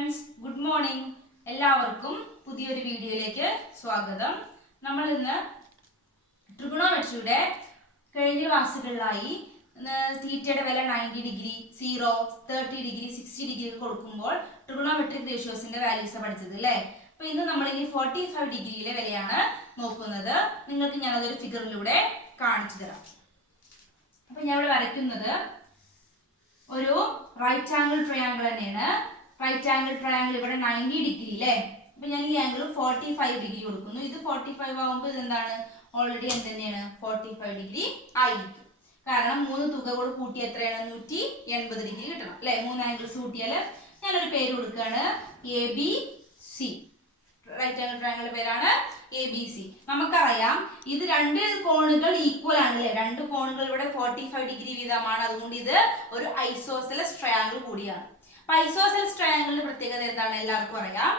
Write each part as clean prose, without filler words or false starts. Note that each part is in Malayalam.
Friends, good morning. എല്ലാവർക്കും പുതിയൊരു വീഡിയോയിലേക്ക് സ്വാഗതം. നമ്മൾ ഇന്ന് ട്രിഗണോമെട്രിയുടെ കഴിഞ്ഞ ക്ലാസ്സുകളിലായി തീറ്റയുടെ വില 90 ഡിഗ്രി, 0, 30 ഡിഗ്രി, 60 ഡിഗ്രി ഒക്കെ കൊടുക്കുമ്പോൾ ട്രിഗണോമെട്രിക് റേഷ്യോസിന്റെ വാല്യൂസ് പഠിച്ചത് അല്ലേ. അപ്പൊ ഇന്ന് നമ്മൾ ഇനി 45 ഡിഗ്രിയിലെ വിലയാണ് നോക്കുന്നത്. നിങ്ങൾക്ക് ഞാനതൊരു ഫിഗറിലൂടെ കാണിച്ചു തരാം. അപ്പൊ ഞാൻ ഇവിടെ വരയ്ക്കുന്നത് ഒരു റൈറ്റ് ആംഗിൾ ട്രയാങ്കിൾ തന്നെയാണ്. റൈറ്റ് ആംഗിൾ ട്രയാങ്കിൾ ഇവിടെ 90 ഡിഗ്രി അല്ലേ. അപ്പൊ ഞാൻ ഈ ആംഗിൾ 45 ഡിഗ്രി കൊടുക്കുന്നു. ഇത് 45 ആകുമ്പോൾ ഇതെന്താണ്, ഓൾറെഡി എന്ത് തന്നെയാണ്, 45 ഡിഗ്രി ആയിരിക്കും. കാരണം 3 തുക കൂടെ കൂട്ടി എത്രയാണ്, 180 ഡിഗ്രി കിട്ടണം അല്ലെ. 3 ആംഗിൾസ് കൂട്ടിയാൽ ഞാനൊരു പേര് കൊടുക്കുകയാണ്, ABC. റൈറ്റ് ആംഗിൾ ട്രയാങ്കിളിന്റെ പേരാണ് ABC. നമുക്കറിയാം ഇത് രണ്ട് കോണുകൾ ഈക്വൽ ആണ് അല്ലെ. രണ്ട് കോണുകൾ ഇവിടെ 45 ഡിഗ്രി വീതമാണ്. അതുകൊണ്ട് ഇത് ഒരു ഐസോസെലസ് ട്രയാങ്കിൾ കൂടിയാണ്. ഐസോസെലസ് ട്രയാങ്കിളിന്റെ പ്രത്യേകത എന്താണ്, എല്ലാവർക്കും അറിയാം.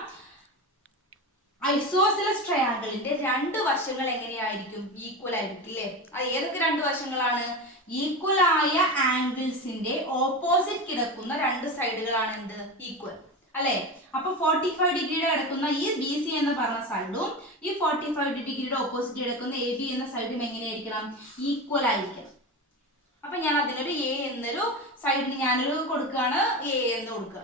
ഐസോസെലസ് ട്രയാങ്കിളിന്റെ രണ്ട് വശങ്ങൾ എങ്ങനെയായിരിക്കും, ഈക്വൽ ആയിരിക്കും അല്ലേ. അത് ഏതൊക്കെ രണ്ട് വശങ്ങളാണ്, ഈക്വൽ ആയ ആംഗിൾസിന്റെ ഓപ്പോസിറ്റ് കിടക്കുന്ന രണ്ട് സൈഡുകളാണ് എന്ത്, ഈക്വൽ അല്ലെ. അപ്പൊ 45 ഡിഗ്രിയുടെ കിടക്കുന്ന ഈ BC എന്ന് പറഞ്ഞ സൈഡും ഈ 45 ഡിഗ്രിയുടെ ഓപ്പോസിറ്റ് കിടക്കുന്ന AB എന്ന സൈഡും എങ്ങനെയായിരിക്കണം, ഈക്വൽ ആയിരിക്കണം. അപ്പൊ ഞാൻ അതിനൊരു A എന്നൊരു സൈഡിന് ഞാനൊരു കൊടുക്കുകയാണ്, A എന്ന് കൊടുക്കുക.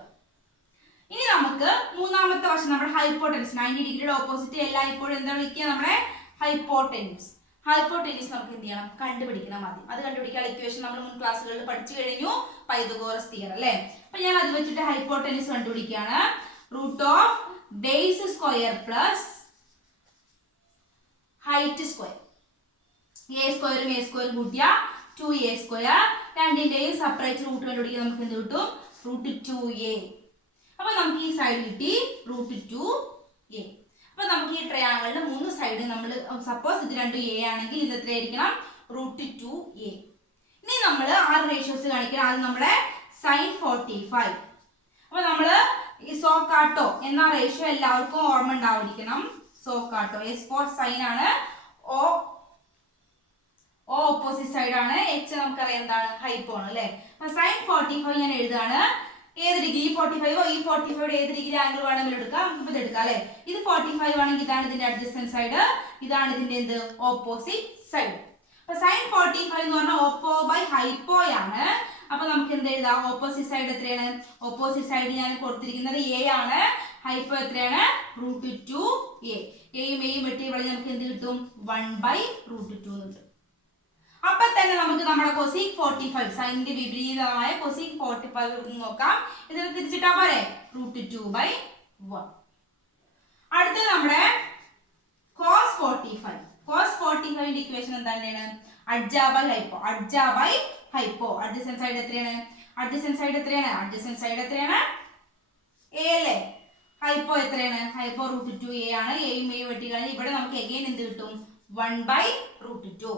ഇനി നമുക്ക് മൂന്നാമത്തെ വശം നമ്മുടെ ഹൈപ്പോട്ടൻസ്, 90 ഡിഗ്രിയുടെ ഓപ്പോസിറ്റ് എല്ലായ്പ്പോഴും എന്താ വിളിക്കുക, നമ്മുടെ ഹൈപ്പോട്ടൻസ്. ഹൈപ്പോട്ടൻസ് നമുക്ക് എന്ത് ചെയ്യണം, കണ്ടുപിടിക്കണം ആദ്യം. അത് കണ്ടുപിടിക്കാൻ ഇക്വേഷൻ നമ്മൾ മുൻ ക്ലാസ്സുകളിൽ പഠിച്ചു കഴിഞ്ഞു, പൈതഗോറസ് തിയറം അല്ലേ. അപ്പൊ ഞാൻ അത് വെച്ചിട്ട് ഹൈപ്പോട്ടൻസ് കണ്ടുപിടിക്കുകയാണ്. Root of base square plus height square. A സ്ക്വയറും A സ്ക്വയറും കൂട്ടിയ 2A സ്ക്വയർ. രണ്ടിന്റെയും സെപ്പറേറ്റ് റൂട്ട് കണ്ടുപിടിക്കാൻ നമുക്ക് എന്ത് കിട്ടും, റൂട്ട് 2A. അപ്പൊ നമുക്ക് ഈ സൈഡ് കിട്ടി റൂട്ട് 2A. അപ്പൊ നമുക്ക് ഈ ട്രയാങ്കിളിന്റെ മൂന്ന് സൈഡ് നമ്മൾ സപ്പോസ് ഇത് രണ്ടും A ആണെങ്കിൽ ഇത് എത്രയായിരിക്കണം, റൂട്ട് 2A. ഇനി നമ്മൾ 6 റേഷ്യോസ് കാണിക്കണം. അത് നമ്മുടെ സൈൻ 45. അപ്പൊ നമ്മള് ഈ സോക്കാട്ടോ എന്ന റേഷ്യോ എല്ലാവർക്കും ഓർമ്മ ഉണ്ടായിരിക്കണം. സോക്കാട്ടോ S ഫോർ സൈൻ ആണ്, O ഓപ്പോസിറ്റ് സൈഡ് ആണ്, H നമുക്കറിയാം എന്താണ്, ഹൈപ്പോ ആണ് അല്ലെ. അപ്പൊ സൈൻ 45 ഞാൻ എഴുതാണ്. ഏത് ഡിഗ്രി, ഈ 45 ഈ 45 ഏത് ഡിഗ്രി ആംഗിൾ വേണമെങ്കിലും എടുക്കാം, നമുക്ക് ഇത് എടുക്കാം അല്ലെ. ഇത് 45 ആണെങ്കിൽ ഇതാണ് ഇതിന്റെ അഡ്ജസ്റ്റന്റ് സൈഡ്, ഇതാണ് ഇതിന്റെ എന്ത്, ഓപ്പോസിറ്റ് സൈഡ്. അപ്പൊ സൈൻ 45 എന്ന് പറഞ്ഞാൽ ഓപ്പോ ബൈ ഹൈപ്പോ ആണ്. അപ്പൊ നമുക്ക് എന്ത് എഴുതാം, ഓപ്പോസിറ്റ് സൈഡ് എത്രയാണ്, ഓപ്പോസിറ്റ് സൈഡ് ഞാൻ കൊടുത്തിരിക്കുന്നത് A ആണ്. ഹൈപ്പോ എത്രയാണ്, റൂട്ട് 2A. എയും എയും വെട്ടിയപ്പോൾ നമുക്ക് എന്ത് കിട്ടും, 1/√2 എന്ന് കിട്ടും. അപ്പൊ തന്നെ നമുക്ക് നമ്മുടെ കൊസീക് 45 സൈനിന്റെ വിപരീതമായ കൊസീക് 45 നോക്കാം. ഇതിനെ തിരിച്ചിട്ടാ പോരെ, റൂട്ട് 2/1. അടുത്തത് നമ്മുടെ കോസ് 45. കോസ് 45ന്റെ ഇക്വേഷൻ എന്താണ്, adj by hypo. Adj by hypo. Adjacent side എത്രയാണ്, അഡ്ജസന്റ് സൈഡ് എത്രയാണ്, അഡ്ജസന്റ് സൈഡ് എത്രയാണ്, A അല്ലേ. ഹൈപ്പോ എത്രയാണ്, ഹൈപ്പോ റൂട്ട് 2A ആണ്. എയും എയും വെട്ടി കഴിഞ്ഞാൽ ഇവിടെ നമുക്ക് എഗെയിൻ എന്ത് കിട്ടും, 1/√2.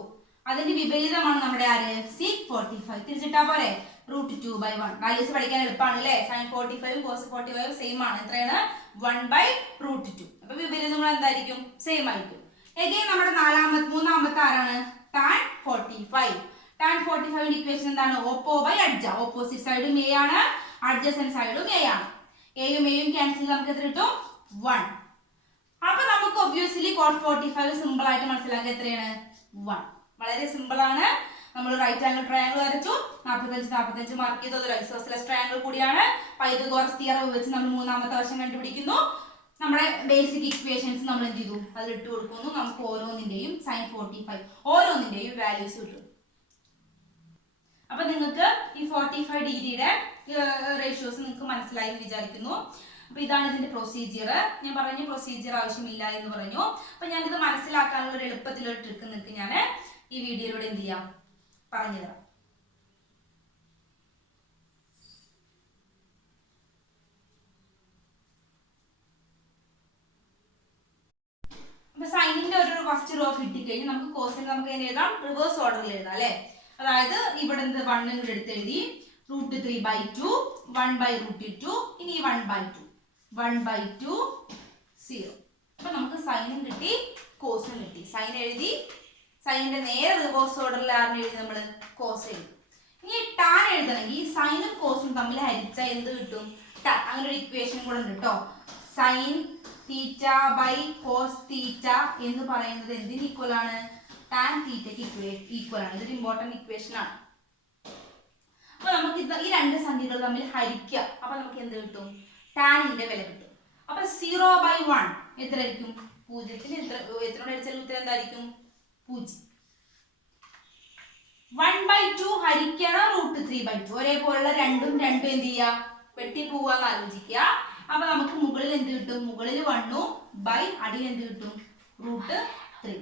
അതിന്റെ വിപരീതമാണ് നമ്മുടെ ആര്, സീക് 45. തിരിച്ചിട്ടാ പോരെ, റൂട്ട് 2/1. വാല്യൂസ് പഠിക്കാൻ എളുപ്പമാണ് അല്ലേ. സൈൻ 45 കോസ് 45 സെയിം ആണ്. എത്രയാണ്, 1/√2. അപ്പൊ വിപരീതങ്ങൾ എന്തായിരിക്കും, സെയിം ആയിരിക്കും. എഗെയിൻ നമ്മുടെ മൂന്നാമത്തെ ആരാണ്, ടാൻ 45. ടാൻ 45ന്റെ ഇക്വേഷൻ എന്താണ്, ഓപ്പോ ബൈ അഡ്ജ. ഓപ്പോസിറ്റ് സൈഡും A ആണ്, അഡ്ജസന്റ് സൈഡും A ആണ്. എയും എയും ക്യാൻസൽ ചെയ്ത് നമുക്ക് എത്ര കിട്ടും, 1. അപ്പൊ നമുക്ക് ഒബ്വിയസ്ലി കോസ് 45 സിമ്പിൾ ആയിട്ട് മനസ്സിലാക്കുക, എത്രയാണ്, 1. വളരെ സിമ്പിൾ ആണ്. നമ്മൾ റൈറ്റ് ആംഗിൾ ട്രയാങ്കിൾ വരച്ചു, 45 മാർക്ക് ചെയ്തത് ഒരു ഐസോസെലസ് ട്രയാങ്കിൾ കൂടിയാണ്. പൈതഗോറസ് തിയറം വെച്ച് നമ്മൾ മൂന്നാമത്തെ വശം കണ്ടുപിടിക്കുന്നു. നമ്മുടെ ബേസിക് ഇക്വേഷൻസ് നമ്മൾ എന്ത് ചെയ്തു, അതിൽ ഇട്ട് കൊടുക്കുന്നു. നമുക്ക് ഓരോന്നിന്റെയും സൈൻ 45 ഓരോന്നിന്റെയും വാല്യൂസ് കിട്ടും. അപ്പൊ നിങ്ങൾക്ക് ഈ 45 ഡിഗ്രിയുടെ റേഷ്യോസ് നിങ്ങൾക്ക് മനസ്സിലായി എന്ന് വിചാരിക്കുന്നു. അപ്പൊ ഇതാണ് ഇതിന്റെ പ്രൊസീജിയർ. ഞാൻ പറഞ്ഞു പ്രൊസീജിയർ ആവശ്യമില്ല എന്ന് പറഞ്ഞു. അപ്പൊ ഞാൻ ഇത് മനസ്സിലാക്കാനുള്ള ഒരു എളുപ്പത്തിലൊരു ട്രിക്ക് നിങ്ങൾക്ക് ഞാൻ ഈ വീഡിയോയിലൂടെ എന്ത് ചെയ്യാം, പറഞ്ഞുതരാം. അപ്പൊ സൈനിന്റെ ഒരു ഫസ്റ്റ് റോ കിട്ടിക്കഴിഞ്ഞാൽ നമുക്ക് കോസിന് നമുക്ക് എങ്ങനെ എഴുതാം, റിവേഴ്സ് ഓർഡറിൽ എഴുതാം അല്ലെ. അതായത് ഇവിടെ 1 കൂടെ എടുത്ത് എഴുതി, റൂട്ട് 3/2, 1/√2, ഇനി 1/2, 1/2, 0. അപ്പൊ നമുക്ക് സൈനും കിട്ടി, കോസും കിട്ടി. സൈൻ എഴുതി, സൈനിന്റെ നേരെ റിവേഴ്സ് ഓർഡറിൽ ആറിന് എഴുതി നമ്മൾ കോസ് എഴുതി. ഇനി ടാൻ എഴുതണമെങ്കിൽ സൈനും കോസും തമ്മിൽ ഹരിച്ചാൽ എന്ത് കിട്ടും, അങ്ങനെ ഒരു ഇക്വേഷൻ കൂടെ ഉണ്ട് കേട്ടോ. Sine theta by cos theta എന്ന് പറയുന്നത് എന്തിന് ഈക്വൽ ആണ്? ടാൻ തീറ്റയ്ക്ക് ഈക്വൽ ആണ്. ഇതൊരു ഇമ്പോർട്ടന്റ് ഇക്വേഷൻ ആണ്. അപ്പൊ നമുക്ക് ഈ രണ്ട് സംഖ്യകൾ തമ്മിൽ ഹരിക്കുക. അപ്പൊ നമുക്ക് എന്ത് കിട്ടും? ടാനിന്റെ വില കിട്ടും. അപ്പൊ 0/1 എത്രയായിരിക്കും? 0ന് എത്രയോട് ഹരിച്ചാൽ ഉത്തരം എന്തായിരിക്കും? 0. 1/2 ഹരിക്കണം √3/2. ഒരേപോലുള്ള രണ്ടും എന്ത് ചെയ്യുക? വെട്ടി പോവാന്ന് ആലോചിക്കുക. അപ്പൊ നമുക്ക് മുകളിൽ എന്ത് കിട്ടും? മുകളിൽ 1 ബൈ അടിയിൽ എന്ത് കിട്ടും? √3.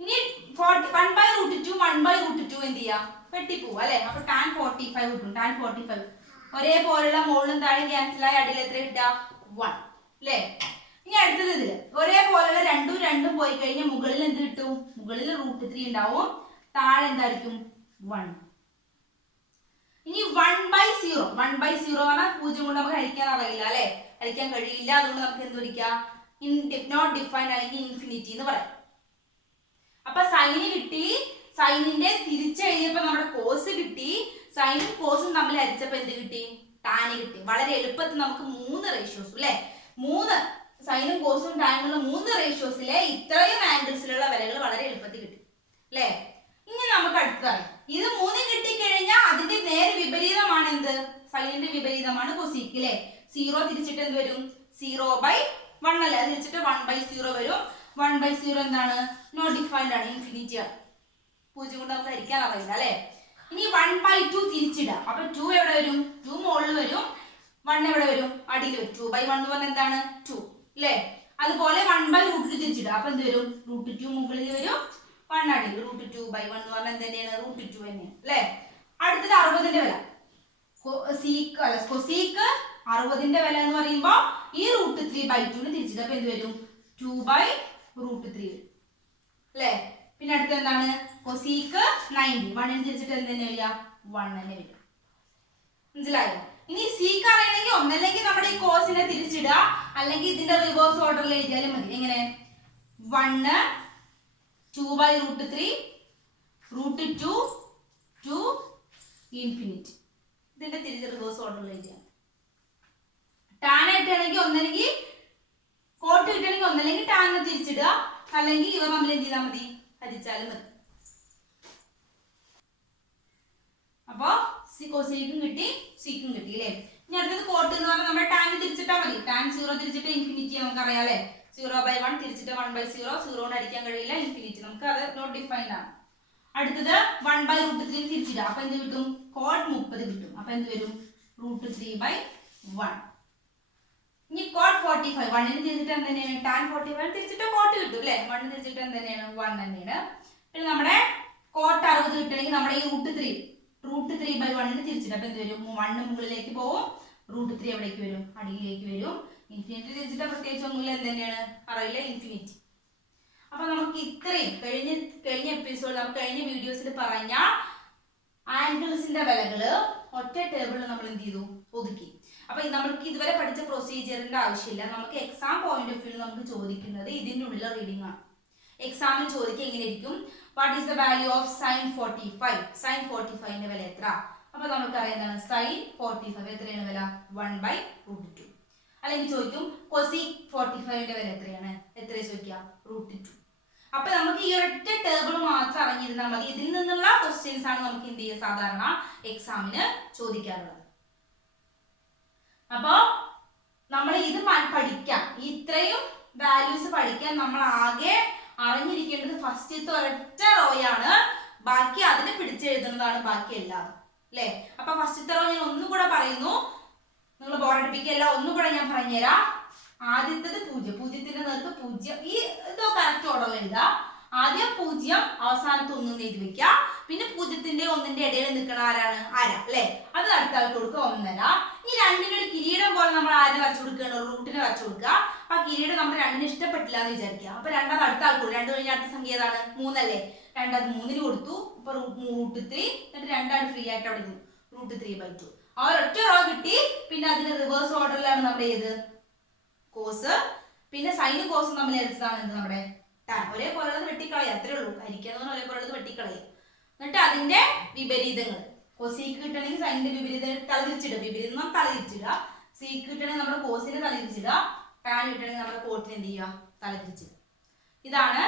ഇനി 1/√2 1/√2 എന്ത് ചെയ്യാ? വെട്ടി പോവാ അല്ലെ? അപ്പൊ tan 45 കിട്ടും. tan 45 ഒരേപോലുള്ള മുകളിലും താഴെ ക്യാൻസൽ ആയി അടിയിൽ എത്ര കിട്ടുക? 1 അല്ലേ? ഇനി അടുത്തത് ഇതില് ഒരേപോലുള്ള രണ്ടും പോയി കഴിഞ്ഞാൽ മുകളിൽ എന്ത് കിട്ടും? മുകളിൽ √3 ഉണ്ടാവും, താഴെ എന്തായിരിക്കും? 1. ഇനി 1/0 പറഞ്ഞാൽ 0 കൊണ്ട് നമുക്ക് ഹരിക്കാൻ അറിയില്ല അല്ലെ? ഹരിക്കാൻ കഴിയില്ല. അതുകൊണ്ട് നമുക്ക് എന്ത് വിളിക്കാം? നോട്ട് ഡിഫൈൻഡ് അല്ലെങ്കിൽ ഇൻഫിനിറ്റി എന്ന് പറയാം. അപ്പൊ സൈന് കിട്ടി, സൈനിന്റെ തിരിച്ചെഴുതിയപ്പോ നമ്മുടെ കോസ് കിട്ടി, സൈനും കോസും തമ്മിൽ ഹരിച്ചപ്പോ എന്ത് കിട്ടി? ടാന് കിട്ടി. വളരെ എളുപ്പത്തിൽ നമുക്ക് 3 റേഷ്യോസ് അല്ലെ? 3 സൈനും കോസും ടാനുള്ള 3 റേഷ്യോസിലെ ഇത്രയും ആംഗിൾസിലുള്ള വിലകൾ വളരെ എളുപ്പത്തിൽ കിട്ടി അല്ലെ? ഇനി നമുക്ക് അടുത്തതാണ് ഇത് 3 കിട്ടിക്കഴിഞ്ഞാൽ അതിന്റെ നേരെ വിപരീതമാണ് എന്ത്? സൈനിന്റെ വിപരീതമാണ് കൊസീക്ക് അല്ലെ? 0 തിരിച്ചിട്ട് എന്ത് വരും? 0/1 അല്ലെ? അത് തിരിച്ചിട്ട് 1/0 വരും. 1/0 എന്താണ്? നോട്ട് ഡിഫൈൻഡ് ആണ്, ഇൻഫിനിറ്റി ആണ്. 0 കൊണ്ട് നമുക്ക് ഹരിക്കാൻ അറിയില്ല അല്ലെ? ഇനി 1/2 തിരിച്ചിടുക. അപ്പൊ 2 എവിടെ വരും? 2 മുകളിൽ വരും, 1 എവിടെ വരും? അടിയിൽ വരും. 2/1 എന്ന് പറഞ്ഞാൽ എന്താണ്? 2 അല്ലെ? അതുപോലെ 1/√2 തിരിച്ചിടുക. അപ്പൊ എന്ത് വരും? √2 മുകളിൽ വരും, 1 അടിയിൽ. √2/1 എന്ന് പറഞ്ഞാൽ എന്ത് തന്നെയാണ്? √2 തന്നെയാണ് അല്ലെ? അടുത്തത് 60ന്റെ വില. കൊസീക്ക് 60ന്റെ വില എന്ന് പറയുമ്പോ ഈ √3/2 തിരിച്ചിട്ട് അപ്പൊ എന്ത് വരും? 2/√3 വരും അല്ലെ? പിന്നെ അടുത്ത എന്താണ്? കൊസീക്ക് 90 1 തിരിച്ചിട്ട് എന്ത് തന്നെ വരിക? 1 തന്നെ വരും. മനസ്സിലായോ? ഇനി സീക്ക് അറിയണമെങ്കിൽ ഒന്നല്ലെങ്കിൽ നമ്മുടെ ഈ കോസിനെ തിരിച്ചിടുക, അല്ലെങ്കിൽ ഇതിന്റെ റിവേഴ്സ് ഓർഡറിൽ എഴുതിയാലും മതി. എങ്ങനെ? 1 2/√3 √2 to ഇൻഫിനിറ്റി. ഇതിന്റെ തിരിച്ച് റിവേഴ്സ് ഓർഡറിൽ എഴുതിയാൽ ടാൻ ആയിട്ടാണെങ്കിൽ ഒന്നല്ലെങ്കിൽ കോട്ട് കിട്ടണമെങ്കിൽ ഒന്നല്ലെങ്കിൽ ടാനിനെ തിരിച്ചിടുക, അല്ലെങ്കിൽ ഇവ നമ്മൾ എന്ത് ചെയ്താൽ മതി? ഹരിച്ചാലും മതി. അപ്പൊ കോസീക്കും കിട്ടി, സീക്കും കിട്ടി അല്ലെ? ഇനി അടുത്തത് കോട്ട് എന്ന് പറഞ്ഞാൽ നമ്മുടെ ടാൻ തിരിച്ചിട്ടാൽ മതി. ടാൻ 0 തിരിച്ചിട്ട് ഇൻഫിനിറ്റി നമുക്കറിയാം അല്ലെ? 0/1 തിരിച്ചിട്ട് 1/0, 0 കൊണ്ട് അടിക്കാൻ കഴിയില്ല, ഇൻഫിനിറ്റി. നമുക്ക് അത് നോട്ട് ഡിഫൈൻഡ് ആണ്. അടുത്തത് 1/√3 തിരിച്ചിടുക. അപ്പൊ എന്ത് കിട്ടും? കോട്ട് 30 കിട്ടും. അപ്പൊ എന്ത് വരും? √3/1. ഇനി കോട്ട് 45 1 തിരിച്ചിട്ട് എന്ത് തന്നെയാണ്? ടാൻ 45 തിരിച്ചിട്ട് കോട്ട് കിട്ടും അല്ലെ? 1 തിരിച്ചിട്ട് എന്ത് തന്നെയാണ്? 1 തന്നെയാണ്. പിന്നെ നമ്മുടെ കോട്ട് 60 കിട്ടണമെങ്കിൽ നമ്മുടെ ഈ √3/1 തിരിച്ചിട്ട് അപ്പൊ എന്ത് വരും? 1 മുകളിലേക്ക് പോകും, √3 എവിടേക്ക് വരും? അടിയിലേക്ക് വരും. ഇൻഫിനിറ്റി തിരിച്ചിട്ട് പ്രത്യേകിച്ച് ഒന്നുമില്ല, എന്ത് തന്നെയാണ്? അറിയില്ല, ഇൻഫിനിറ്റി. അപ്പൊ നമുക്ക് ഇത്രയും കഴിഞ്ഞ എപ്പിസോഡ് നമുക്ക് കഴിഞ്ഞ വീഡിയോസിൽ പറഞ്ഞ ആംഗിൾസിന്റെ വിലകള് ഒറ്റ ടേബിളിൽ നമ്മൾ എന്ത് ചെയ്തു? ഒതുക്കി. അപ്പൊ നമ്മൾക്ക് ഇതുവരെ പഠിച്ച പ്രൊസീജിയറിന്റെ ആവശ്യമില്ല. നമുക്ക് എക്സാം പോയിന്റ് ഓഫ് വ്യൂ നമുക്ക് ചോദിക്കുന്നത് ഇതിന്റെ ഉള്ളിലെ റീഡിംഗ് ആണ്. എക്സാമിൽ ചോദിക്കുക എങ്ങനെ ഇരിക്കും? What is the value of sine 45? Sine 45ന്റെ വില എത്ര? അപ്പൊ നമുക്ക് അറിയുന്നതാണ് സൈൻ 45 എത്രയാണ് വില? 1/√2. അല്ലെങ്കിൽ ചോദിക്കും കൊസീക് 45ന്റെ വില എത്രയാണ്? എത്ര ചോദിക്കുക? √2. അപ്പൊ നമുക്ക് ഈ ഒരൊറ്റ ടേബിൾ മാത്രം അറിഞ്ഞിരുന്നാൽ മതി. ഇതിൽ നിന്നുള്ള ക്വസ്റ്റ്യൻസ് ആണ് നമുക്ക് എന്ത് ചെയ്യുക? സാധാരണ എക്സാമിന് ചോദിക്കാറുള്ളത്. അപ്പോ നമ്മൾ ഇത് പഠിക്കാം, ഇത്രയും വാല്യൂസ് പഠിക്കാൻ നമ്മൾ ആകെ അറിഞ്ഞിരിക്കേണ്ടത് ഫസ്റ്റത്തെ ഒരൊറ്റ റോയാണ്. ബാക്കി അതിനെ പിടിച്ചെഴുതുന്നതാണ് ബാക്കി എല്ലാം അല്ലെ? അപ്പൊ ഫസ്റ്റത്തെ റോ ഞാൻ ഒന്നുകൂടെ പറയുന്നു, നിങ്ങൾ ബോറടിപ്പിക്കല്ല, ഒന്നുകൂടെ ഞാൻ പറഞ്ഞുതരാം. ആദ്യത്തേത് 0, 0ന്റെ നേർക്ക് 0. ഈ ഇതോ കറക്റ്റ് ഓർഡറിൽ എഴുതാം. ആദ്യം 0, അവസാനത്ത് 1 എഴുതി വെക്കുക. പിന്നെ 0ന്റെ 1ന്റെ ഇടയിൽ നിൽക്കണ ആരാണ്? അര അല്ലെ? അത് അടുത്ത ആൾക്ക് കൊടുക്കുക 1.5. ഈ രണ്ടിന്റെ കിരീടം പോലെ നമ്മൾ ആരെ വരച്ചു കൊടുക്കുകയാണ്? റൂട്ടിനെ വരച്ചു കൊടുക്കുക. ആ കിരീടം നമ്മൾ രണ്ടിന് ഇഷ്ടപ്പെട്ടില്ല എന്ന് വിചാരിക്കുക. അപ്പൊ രണ്ടാമത് അടുത്ത ആൾക്ക് കൊടുക്കും. 2 കഴിഞ്ഞ അടുത്ത സംഖ്യ ഏതാണ്? 3 അല്ലേ? രണ്ടാമത് 3ന് കൊടുത്തു. ഇപ്പൊ √3, എന്നിട്ട് രണ്ടാണ് ഫ്രീ ആയിട്ട് അവിടെ ഇരുന്നു. √3/2. ആ ഒരൊറ്റ റോ കിട്ടി. പിന്നെ അതിന്റെ റിവേഴ്സ് ഓർഡറിലാണ് നമ്മുടെ ഏത്? കോസ്. പിന്നെ സൈനും കോസും തമ്മിൽ ഹരിച്ചതാണ് എന്ത്? നമ്മുടെ ടാൻ. ഒരേപോലെയുള്ളത് വെട്ടിക്കളയുക, അത്രേ ഉള്ളൂ. ഹരിക്കാന്ന് പറഞ്ഞാൽ ഒരേപോലെയുള്ളത് വെട്ടിക്കളയുക. എന്നിട്ട് അതിന്റെ വിപരീതങ്ങൾ കൊസീക്ക് കിട്ടണമെങ്കിൽ സൈനിന്റെ വിപരീതം തലതിരിച്ചിടുക, വിപരീതം തലതിരിച്ചിടുക. സീക്ക് കിട്ടണമെങ്കിൽ നമ്മുടെ കോസിനെ തലതിരിച്ചിടുക. ടാൻ കിട്ടണമെങ്കിൽ നമ്മുടെ കോട്ടിനെ എന്ത് ചെയ്യുക, തലതിരിച്ചിടുക. ഇതാണ്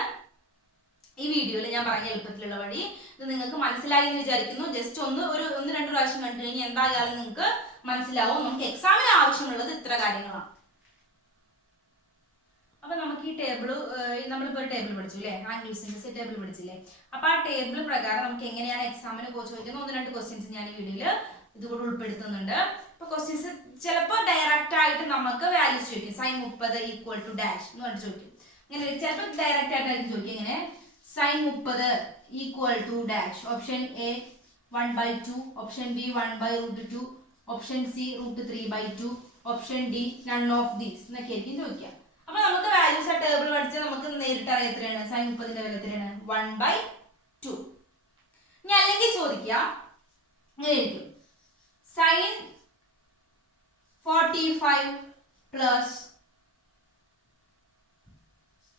ഈ വീഡിയോയിൽ ഞാൻ പറഞ്ഞ എളുപ്പത്തിലുള്ള വഴി. ഇത് നിങ്ങൾക്ക് മനസ്സിലായി എന്ന് വിചാരിക്കുന്നു. ജസ്റ്റ് ഒന്ന് രണ്ട് പ്രാവശ്യം കണ്ടു കഴിഞ്ഞാൽ എന്തായാലും നിങ്ങൾക്ക് മനസ്സിലാവും. നമുക്ക് എക്സാമിന് ആവശ്യമുള്ളത് ഇത്ര കാര്യങ്ങളാണ്. അപ്പൊ നമുക്ക് ഈ ടേബിള് നമ്മളിപ്പോൾ ഒരു ടേബിൾ പഠിച്ചു അല്ലേ, ആംഗിൾസിന്റെ ടേബിൾ പഠിച്ചില്ലേ. അപ്പൊ ആ ടേബിൾ പ്രകാരം നമുക്ക് എങ്ങനെയാണ് എക്സാമിന് ചോദിക്കുന്നത് ഒന്ന് രണ്ട് ക്വസ്റ്റ്യൻസ് ഞാൻ ഈ വീഡിയോയിൽ ഇതുകൂടെ ഉൾപ്പെടുത്തുന്നുണ്ട്. ഇപ്പൊ ക്വസ്റ്റ്യൻസ് ചിലപ്പോൾ ഡയറക്റ്റ് ആയിട്ട് നമുക്ക് വാല്യൂസ് ചോദിക്കും. sin 30 ഈക്വൽ ടു ഡാഷ് എന്ന് പറഞ്ഞിട്ട് ചോദിക്കും. ഇങ്ങനെ ചിലപ്പോൾ ഡയറക്റ്റ് ആയിട്ടായിരിക്കും ചോദിക്കും. ഇങ്ങനെ sin 30 equal to dash. Option A 1/2, option B 1/√2, option C √3/2, option D none of these എന്നൊക്കെ ആയിരിക്കും ചോദിക്കുക. അപ്പൊ നമുക്ക് വാല്യൂസ് ആ ടേബിൾ പഠിച്ച് നമുക്ക് നേരിട്ട് അറിയാം എത്രയാണ് sin 30ന്റെ വില എത്രയാണ്, 1/2. ഇനി അല്ലെങ്കിൽ ചോദിക്കുക ഇങ്ങനെ ആയിരിക്കും, sin 45 പ്ലസ്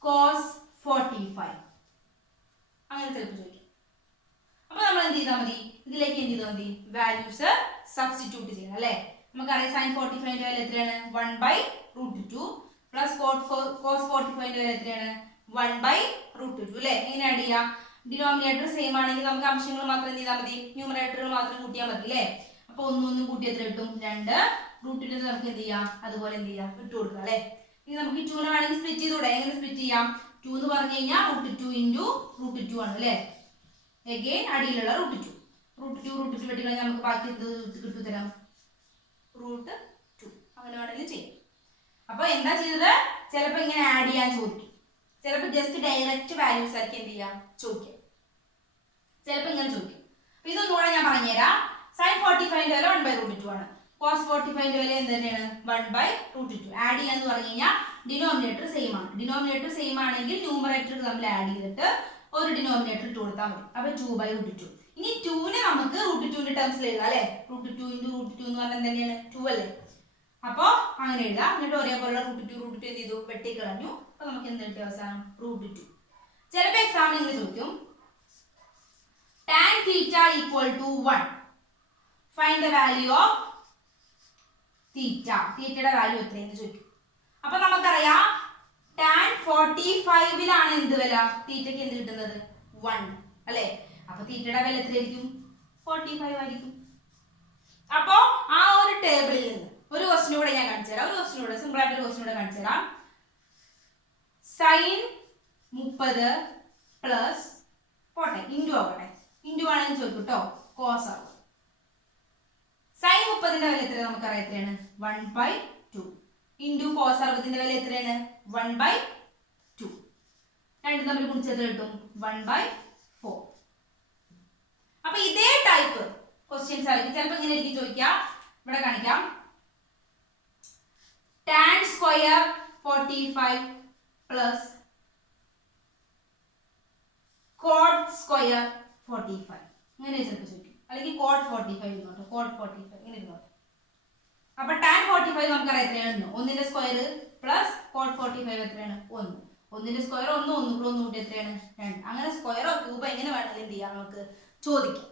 cos 45 അങ്ങനെ ചിലപ്പോൾ ചോദിക്കും. അപ്പൊ നമ്മൾ എന്ത് ചെയ്താൽ മതി, ഇതിലേക്ക് എന്ത് ചെയ്താൽ മതി, വാല്യൂസ് സബ്സ്റ്റിറ്റ്യൂട്ട് ചെയ്യണം അല്ലെ. നമുക്കറിയാം sin 45ന്റെ വില എത്രയാണ്, 1/√2 പ്ലസ് cos 45ന്റെ വില എത്രയാണ്, 1/√2 അല്ലെ. എങ്ങനെ ആഡ് ചെയ്യാം, ഡിനോമിനേറ്റർ സെയിം ആണെങ്കിൽ നമുക്ക് അംശങ്ങൾ മാത്രം എന്ത് ചെയ്താൽ മതി, ന്യൂമറേറ്റർ മാത്രം കൂട്ടിയാൽ മതി അല്ലേ. അപ്പൊ ഒന്നും കൂട്ടി എത്ര കിട്ടും, 2. √2 നമുക്ക് എന്ത് ചെയ്യാം, അതുപോലെ എന്ത് ചെയ്യാം, ഇട്ട് കൊടുക്കാം അല്ലെ. ഇനി നമുക്ക് 2നെ വേണമെങ്കിൽ സ്പ്ലിറ്റ് ചെയ്തൂടെ, എങ്ങനെ സ്പ്ലിറ്റ് ചെയ്യാം, 2 എന്ന് പറഞ്ഞു കഴിഞ്ഞാൽ √2 × √2 ആണ് അല്ലേ. എഗെയിൻ അടിയിലുള്ള √2 വെട്ടിക്കളഞ്ഞാൽ നമുക്ക് ബാക്കി എന്ത് കിട്ടും, തരാം √2. അങ്ങനെ വേണമെങ്കിലും ചെയ്യും. അപ്പൊ എന്താ ചെയ്തത്, ചിലപ്പോൾ ഇങ്ങനെ ആഡ് ചെയ്യാൻ ചോദിക്കും, ചിലപ്പോൾ ജസ്റ്റ് ഡയറക്റ്റ് വാല്യൂസ് ആയിരിക്കും എന്ത് ചെയ്യാം ചോദിക്കാം, ചിലപ്പോൾ ഇങ്ങനെ ചോദിക്കും. അപ്പൊ ഇതൊന്നുകൂടെ ഞാൻ പറഞ്ഞുതരാം. sin 45ന്റെ വില 1/√2 ആണ്. cos 45ന്റെ വില എന്ത് തന്നെയാണ്, 1/√2. ആഡ് ചെയ്യാന്ന് പറഞ്ഞു കഴിഞ്ഞാൽ ഡിനോമിനേറ്റർ സെയിം ആണ്. ഡിനോമിനേറ്റർ സെയിം ആണെങ്കിൽ ന്യൂമറേറ്റർ നമ്മൾ ആഡ് ചെയ്തിട്ട് ഒരു ഡിനോമിനേറ്റർ ഇട്ട് കൊടുത്താൽ മതി. അപ്പൊ 2/√2. ഇനി 2നെ നമുക്ക് √2ന്റെ ടേംസിൽ എഴുതാം അല്ലെ. √2 × √2 എന്ന് പറഞ്ഞാൽ തന്നെയാണ് 2 അല്ലേ. അപ്പൊ അങ്ങനെ എഴുതാം. എന്നിട്ട് ഒരേപോലെ √2 എന്ത് ചെയ്തു, വെട്ടിക്കളഞ്ഞു. അപ്പൊ നമുക്ക് എന്ത് കിട്ടിയ അവസാനം √2. ചിലപ്പോൾ എക്സാമിന് ഇങ്ങനെ ചോദിക്കും, tan θ equal to 1, find the value of തീറ്റയുടെ വാല്യൂ എത്രയെന്ന് ചോദിക്കും. അപ്പൊ നമുക്കറിയാം tan 45ലാണ് എന്ത് വില, തീറ്റയ്ക്ക് എന്ത് കിട്ടുന്നത്, 1 അല്ലെ. അപ്പൊ തീറ്റയുടെ വില എത്രയായിരിക്കും, 45 ആയിരിക്കും. അപ്പോ ആ ഒരു ടേബിളിൽ നിന്ന് ഒരു ക്വസ്റ്റ്യൻ കൂടെ ഞാൻ കാണിച്ചു തരാം. ഒരു ക്വസ്റ്റ്യൻ കൂടെ സിമ്പിൾ ആയിട്ട് ഒരു ക്വസ്റ്റ്യൻ കൂടെ കാണിച്ചു തരാം. sin 30 പ്ലസ് പോട്ടെ ഇൻറ്റു ആവട്ടെ, ഇൻറ്റു ആണെന്ന് ചോദിക്കും കേട്ടോ, കോസ് ആവും. sin 30ന്റെ വില എത്രയാണ്, നമുക്കറിയാം എത്രയാണ്, 1/2 ഇൻറ്റു കോസ് 60ന്റെ വില എത്രയാണ്, 1/2. രണ്ടും തമ്മിൽ ഗുണിച്ച് എത്ര കിട്ടും, 1/4. അപ്പൊ ഇതേ ടൈപ്പ് ക്വസ്റ്റ്യൻസ് ആയിരിക്കും ചിലപ്പോൾ ഇങ്ങനെ ആയിരിക്കും ചോദിക്കുക. ഇവിടെ കാണിക്കാം, tan square 45 plus cot square 45 ഇങ്ങനെ ചിലപ്പോൾ ചോദിക്കും. അല്ലെങ്കിൽ cot 45 ഇരുന്നോട്ടെ, cot 45 ഇങ്ങനെ ഇരുന്നോട്ടെ. അപ്പൊ tan 45 നമുക്കറിയാം എത്രയാണ്, 1ന്റെ സ്ക്വയർ പ്ലസ് cot 45 എത്രയാണ്, 1. 1ന്റെ സ്ക്വയർ 1 കൂടെ 1 കൂട്ടി എത്രയാണ്, 2. അങ്ങനെ സ്ക്വയറോ ക്യൂബോ എങ്ങനെ വേണമെങ്കിലും എന്ത് ചെയ്യാം നമുക്ക് ചോദിക്കാം.